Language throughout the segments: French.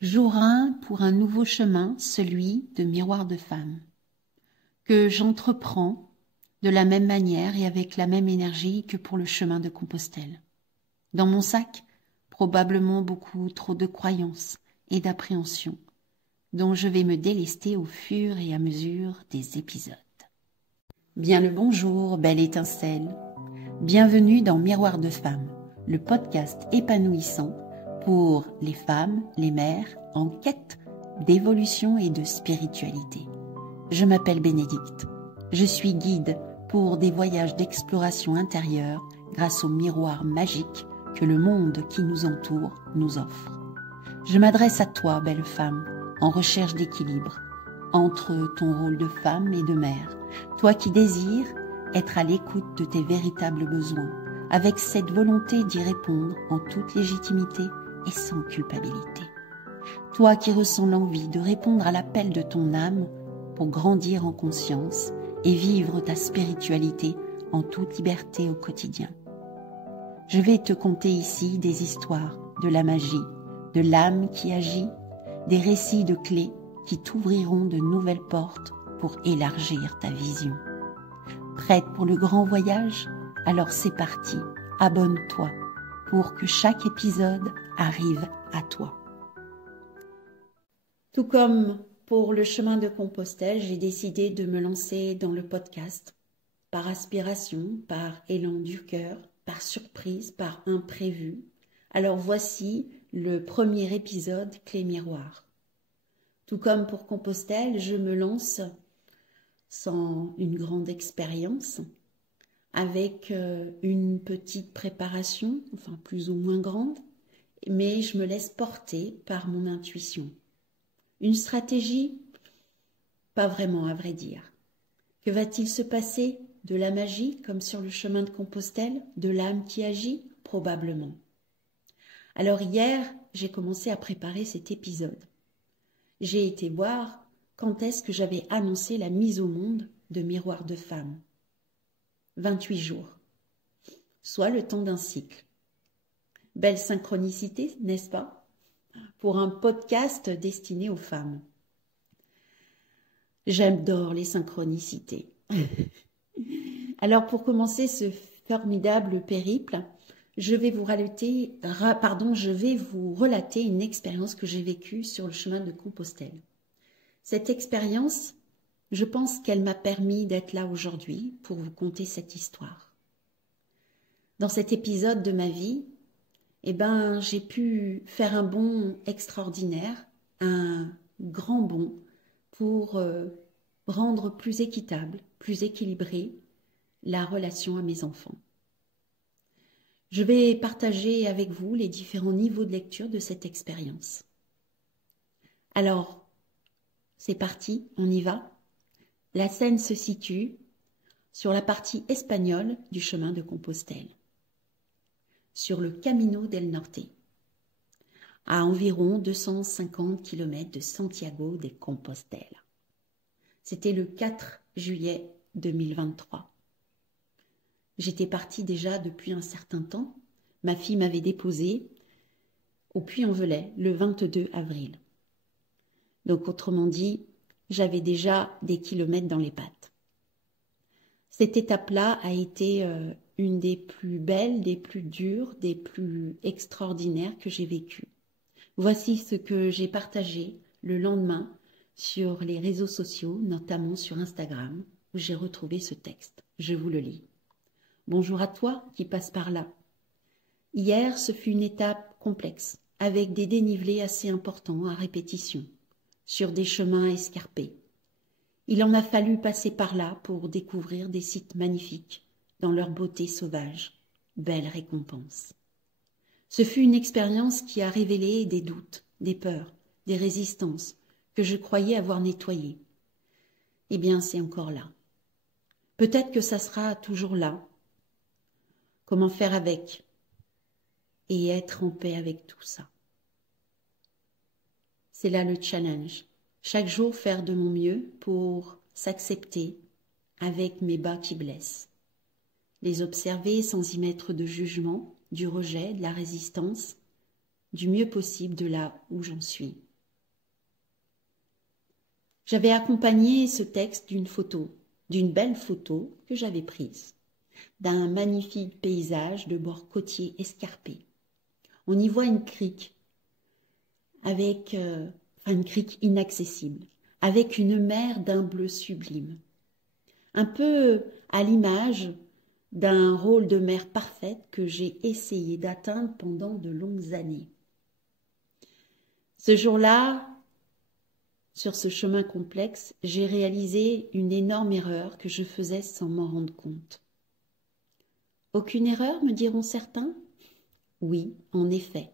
Jour 1 pour un nouveau chemin, celui de miroir de femme, que j'entreprends de la même manière et avec la même énergie que pour le chemin de Compostelle. Dans mon sac, probablement beaucoup trop de croyances et d'appréhensions, dont je vais me délester au fur et à mesure des épisodes. Bien le bonjour, belle étincelle. Bienvenue dans Miroir de femme, le podcast épanouissant pour les femmes, les mères en quête d'évolution et de spiritualité. Je m'appelle Bénédicte. Je suis guide pour des voyages d'exploration intérieure grâce au miroir magique que le monde qui nous entoure nous offre. Je m'adresse à toi, belle femme, en recherche d'équilibre entre ton rôle de femme et de mère, toi qui désires être à l'écoute de tes véritables besoins, avec cette volonté d'y répondre en toute légitimité et sans culpabilité. Toi qui ressens l'envie de répondre à l'appel de ton âme pour grandir en conscience et vivre ta spiritualité en toute liberté au quotidien. Je vais te conter ici des histoires de la magie, de l'âme qui agit, des récits de clés qui t'ouvriront de nouvelles portes pour élargir ta vision. Prête pour le grand voyage? Alors c'est parti, abonne-toi pour que chaque épisode arrive à toi. Tout comme pour le chemin de Compostelle, j'ai décidé de me lancer dans le podcast par aspiration, par élan du cœur, par surprise, par imprévu. Alors voici le premier épisode Clé Miroir. Tout comme pour Compostelle, je me lance sans une grande expérience, avec une petite préparation, enfin plus ou moins grande, mais je me laisse porter par mon intuition. Une stratégie? Pas vraiment à vrai dire. Que va-t-il se passer? De la magie, comme sur le chemin de Compostelle? De l'âme qui agit? Probablement. Alors hier, j'ai commencé à préparer cet épisode. J'ai été voir quand est-ce que j'avais annoncé la mise au monde de Miroir de femme. 28 jours, soit le temps d'un cycle. Belle synchronicité, n'est-ce pas? Pour un podcast destiné aux femmes. J'adore les synchronicités. Alors pour commencer ce formidable périple, je vais vous relater une expérience que j'ai vécue sur le chemin de Compostelle. Cette expérience, je pense qu'elle m'a permis d'être là aujourd'hui pour vous conter cette histoire. Dans cet épisode de ma vie, j'ai pu faire un bond extraordinaire, un grand bond pour rendre plus équitable, plus équilibrée la relation à mes enfants. Je vais partager avec vous les différents niveaux de lecture de cette expérience. Alors, c'est parti, on y va. La scène se situe sur la partie espagnole du chemin de Compostelle, sur le Camino del Norte, à environ 250 km de Santiago de Compostela. C'était le 4 juillet 2023. J'étais partie déjà depuis un certain temps. Ma fille m'avait déposée au Puy-en-Velay le 22 avril. Donc autrement dit, j'avais déjà des kilomètres dans les pattes. Cette étape-là a été une des plus belles, des plus dures, des plus extraordinaires que j'ai vécues. Voici ce que j'ai partagé le lendemain sur les réseaux sociaux, notamment sur Instagram, où j'ai retrouvé ce texte. Je vous le lis. Bonjour à toi qui passe par là. Hier, ce fut une étape complexe, avec des dénivelés assez importants à répétition, sur des chemins escarpés. Il en a fallu passer par là pour découvrir des sites magnifiques, dans leur beauté sauvage. Belle récompense. Ce fut une expérience qui a révélé des doutes, des peurs, des résistances que je croyais avoir nettoyées. Eh bien, c'est encore là. Peut-être que ça sera toujours là. Comment faire avec et être en paix avec tout ça. C'est là le challenge. Chaque jour faire de mon mieux pour s'accepter avec mes bas qui blessent. Les observer sans y mettre de jugement, du rejet, de la résistance, du mieux possible de là où j'en suis. J'avais accompagné ce texte d'une photo, d'une belle photo que j'avais prise, d'un magnifique paysage de bord côtier escarpé. On y voit une crique, une crique inaccessible, avec une mer d'un bleu sublime. Un peu à l'image d'un rôle de mère parfaite que j'ai essayé d'atteindre pendant de longues années. Ce jour-là, sur ce chemin complexe, j'ai réalisé une énorme erreur que je faisais sans m'en rendre compte. Aucune erreur, me diront certains? Oui, en effet,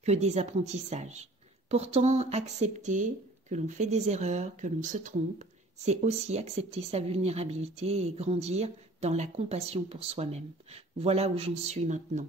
que des apprentissages. Pourtant, accepter que l'on fait des erreurs, que l'on se trompe, c'est aussi accepter sa vulnérabilité et grandir dans la compassion pour soi-même. Voilà où j'en suis maintenant.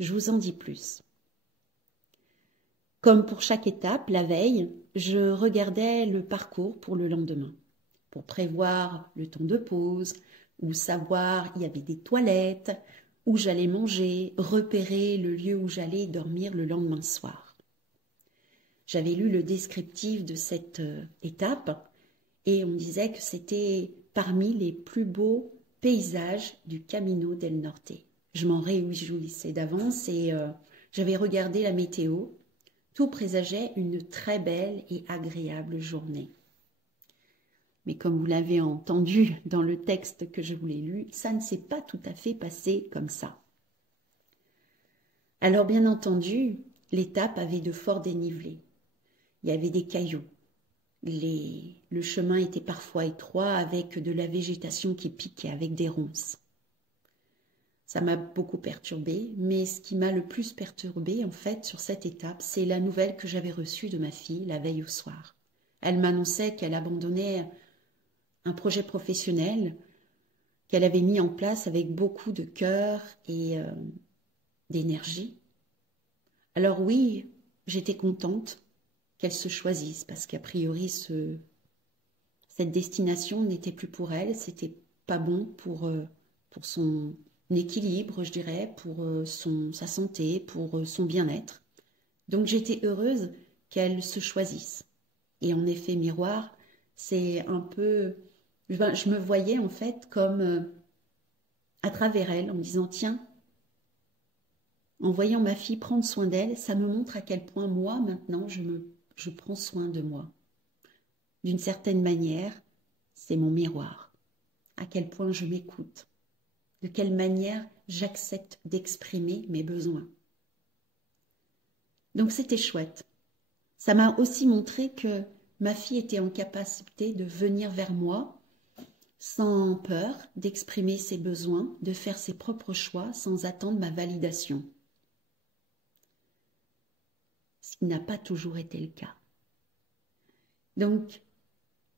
Je vous en dis plus. Comme pour chaque étape, la veille, je regardais le parcours pour le lendemain, pour prévoir le temps de pause, ou savoir il y avait des toilettes, où j'allais manger, repérer le lieu où j'allais dormir le lendemain soir. J'avais lu le descriptif de cette étape et on disait que c'était parmi les plus beaux paysages du Camino del Norte. Je m'en réjouissais d'avance et j'avais regardé la météo. Tout présageait une très belle et agréable journée. Mais comme vous l'avez entendu dans le texte que je vous l'ai lu, ça ne s'est pas tout à fait passé comme ça. Alors bien entendu, l'étape avait de forts dénivelés. Il y avait des cailloux. Le chemin était parfois étroit avec de la végétation qui piquait, avec des ronces. Ça m'a beaucoup perturbée, mais ce qui m'a le plus perturbée en fait sur cette étape, c'est la nouvelle que j'avais reçue de ma fille la veille au soir. Elle m'annonçait qu'elle abandonnait un projet professionnel qu'elle avait mis en place avec beaucoup de cœur et d'énergie. Alors oui, j'étais contente qu'elle se choisisse parce qu'a priori cette destination n'était plus pour elle, c'était pas bon pour son équilibre, je dirais, pour sa santé, pour son bien-être. Donc j'étais heureuse qu'elle se choisisse. Et en effet, miroir, c'est un peu... je me voyais en fait comme à travers elle en me disant, tiens, en voyant ma fille prendre soin d'elle, ça me montre à quel point moi, maintenant, je prends soin de moi. D'une certaine manière, c'est mon miroir. À quel point je m'écoute. De quelle manière j'accepte d'exprimer mes besoins. Donc c'était chouette. Ça m'a aussi montré que ma fille était en capacité de venir vers moi sans peur, d'exprimer ses besoins, de faire ses propres choix sans attendre ma validation. Ce qui n'a pas toujours été le cas. Donc,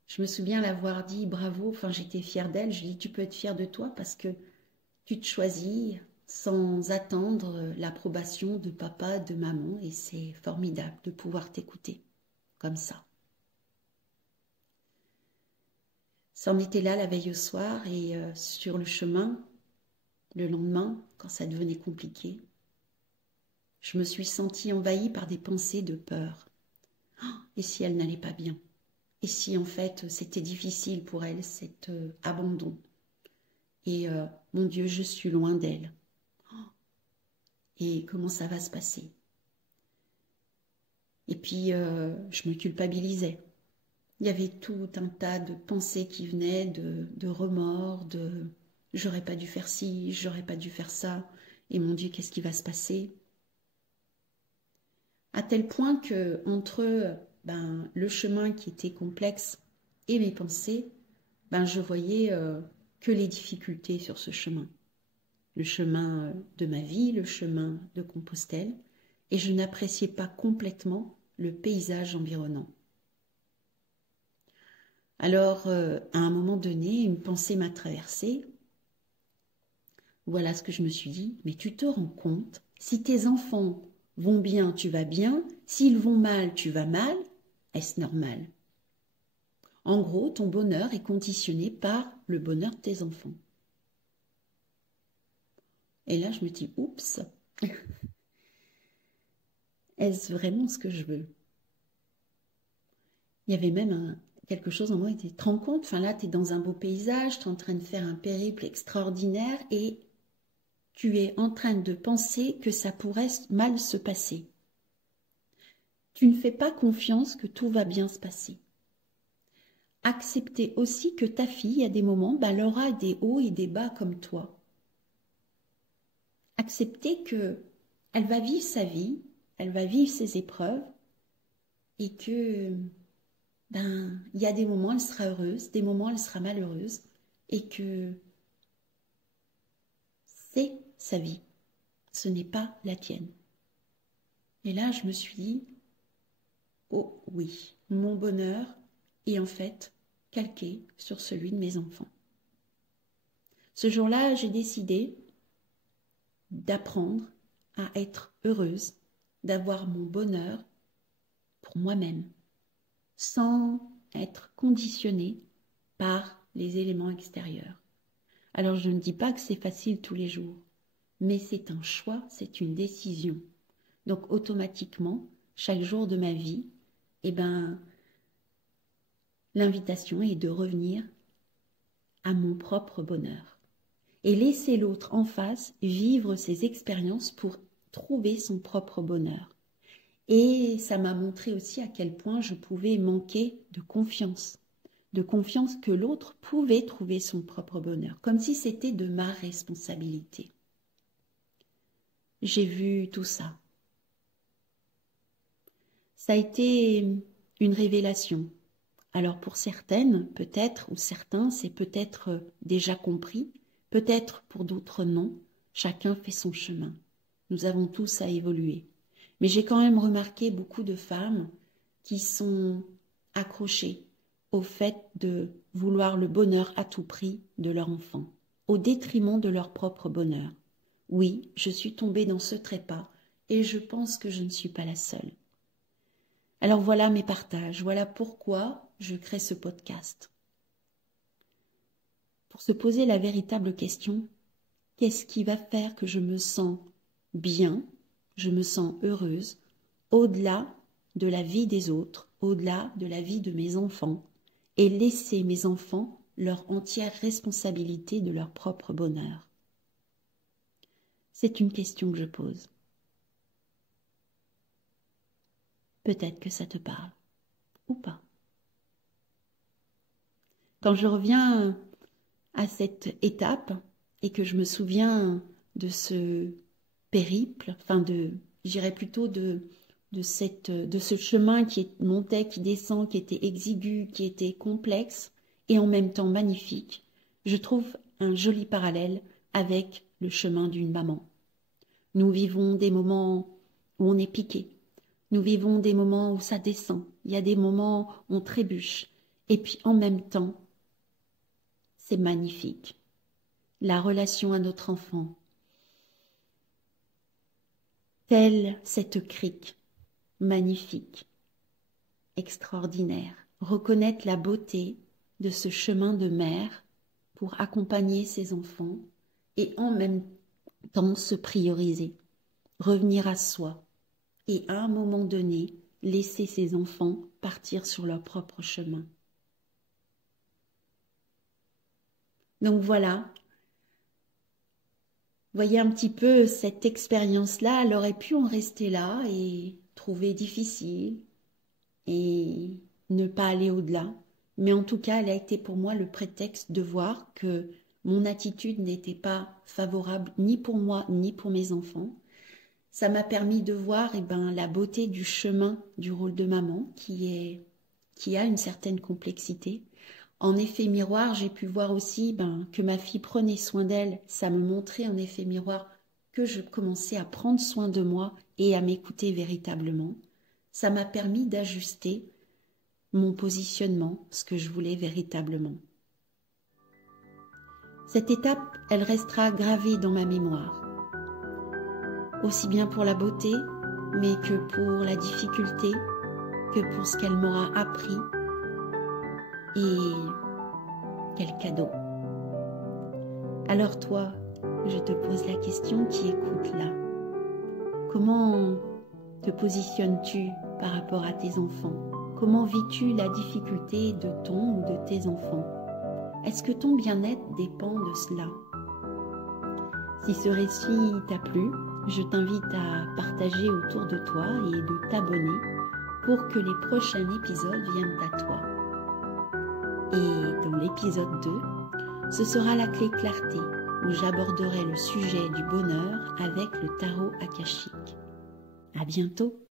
je me souviens l'avoir dit bravo, enfin j'étais fière d'elle, je lui ai dit tu peux être fière de toi parce que tu te choisis sans attendre l'approbation de papa, de maman et c'est formidable de pouvoir t'écouter comme ça. C'en était là la veille au soir et sur le chemin, le lendemain, quand ça devenait compliqué, je me suis sentie envahie par des pensées de peur. Oh, et si elle n'allait pas bien? Et si en fait c'était difficile pour elle, cet abandon? Et mon Dieu, je suis loin d'elle. Oh, et comment ça va se passer? Et puis je me culpabilisais. Il y avait tout un tas de pensées qui venaient, de remords, de j'aurais pas dû faire ci, j'aurais pas dû faire ça. Et mon Dieu, qu'est-ce qui va se passer? À tel point que entre le chemin qui était complexe et mes pensées, je voyais que les difficultés sur ce chemin. Le chemin de ma vie, le chemin de Compostelle, et je n'appréciais pas complètement le paysage environnant. Alors, à un moment donné, une pensée m'a traversée. Voilà ce que je me suis dit, mais tu te rends compte, si tes enfants vont bien, tu vas bien, s'ils vont mal, tu vas mal, est-ce normal? En gros, ton bonheur est conditionné par le bonheur de tes enfants. Et là, je me dis, oups, est-ce vraiment ce que je veux? Il y avait même quelque chose en moi, tu te rends compte, enfin là, tu es dans un beau paysage, tu es en train de faire un périple extraordinaire et tu es en train de penser que ça pourrait mal se passer. Tu ne fais pas confiance que tout va bien se passer. Accepter aussi que ta fille, à des moments, elle aura des hauts et des bas comme toi. Accepter que elle va vivre sa vie, elle va vivre ses épreuves et que il y a des moments elle sera heureuse, des moments elle sera malheureuse et que c'est sa vie, ce n'est pas la tienne. Et là, je me suis dit, oh oui, mon bonheur est en fait calqué sur celui de mes enfants. Ce jour-là, j'ai décidé d'apprendre à être heureuse, d'avoir mon bonheur pour moi-même, sans être conditionnée par les éléments extérieurs. Alors je ne dis pas que c'est facile tous les jours, mais c'est un choix, c'est une décision. Donc automatiquement, chaque jour de ma vie, l'invitation est de revenir à mon propre bonheur et laisser l'autre en face vivre ses expériences pour trouver son propre bonheur. Et ça m'a montré aussi à quel point je pouvais manquer de confiance que l'autre pouvait trouver son propre bonheur, comme si c'était de ma responsabilité. J'ai vu tout ça. Ça a été une révélation. Alors pour certaines, peut-être, ou certains, c'est peut-être déjà compris, peut-être pour d'autres non, chacun fait son chemin. Nous avons tous à évoluer. Mais j'ai quand même remarqué beaucoup de femmes qui sont accrochées au fait de vouloir le bonheur à tout prix de leur enfant, au détriment de leur propre bonheur. Oui, je suis tombée dans ce trépas et je pense que je ne suis pas la seule. Alors voilà mes partages, voilà pourquoi je crée ce podcast. Pour se poser la véritable question, qu'est-ce qui va faire que je me sens bien, je me sens heureuse, au-delà de la vie des autres, au-delà de la vie de mes enfants, et laisser mes enfants leur entière responsabilité de leur propre bonheur? C'est une question que je pose. Peut-être que ça te parle, ou pas. Quand je reviens à cette étape et que je me souviens de ce périple, j'irais plutôt de ce chemin qui montait, qui descend, qui était exigu, qui était complexe et en même temps magnifique, je trouve un joli parallèle avec le chemin d'une maman. Nous vivons des moments où on est piqué, nous vivons des moments où ça descend, il y a des moments où on trébuche, et puis en même temps, c'est magnifique. La relation à notre enfant, telle cette crique, magnifique, extraordinaire. Reconnaître la beauté de ce chemin de mère pour accompagner ses enfants et en même temps se prioriser, revenir à soi et à un moment donné, laisser ses enfants partir sur leur propre chemin. Donc voilà, voyez un petit peu cette expérience-là, elle aurait pu en rester là et trouver difficile et ne pas aller au-delà. Mais en tout cas, elle a été pour moi le prétexte de voir que mon attitude n'était pas favorable ni pour moi ni pour mes enfants. Ça m'a permis de voir la beauté du chemin du rôle de maman qui a une certaine complexité. En effet miroir, j'ai pu voir aussi que ma fille prenait soin d'elle. Ça me montrait en effet miroir que je commençais à prendre soin de moi et à m'écouter véritablement. Ça m'a permis d'ajuster mon positionnement, ce que je voulais véritablement. Cette étape, elle restera gravée dans ma mémoire, aussi bien pour la beauté, mais que pour la difficulté, que pour ce qu'elle m'aura appris. Et quel cadeau! Alors toi, je te pose la question qui écoute là. Comment te positionnes-tu par rapport à tes enfants? Comment vis-tu la difficulté de ton ou de tes enfants? Est-ce que ton bien-être dépend de cela? Si ce récit t'a plu, je t'invite à partager autour de toi et de t'abonner pour que les prochains épisodes viennent à toi. Et dans l'épisode 2, ce sera la clé clarté, où j'aborderai le sujet du bonheur avec le tarot akashique. À bientôt!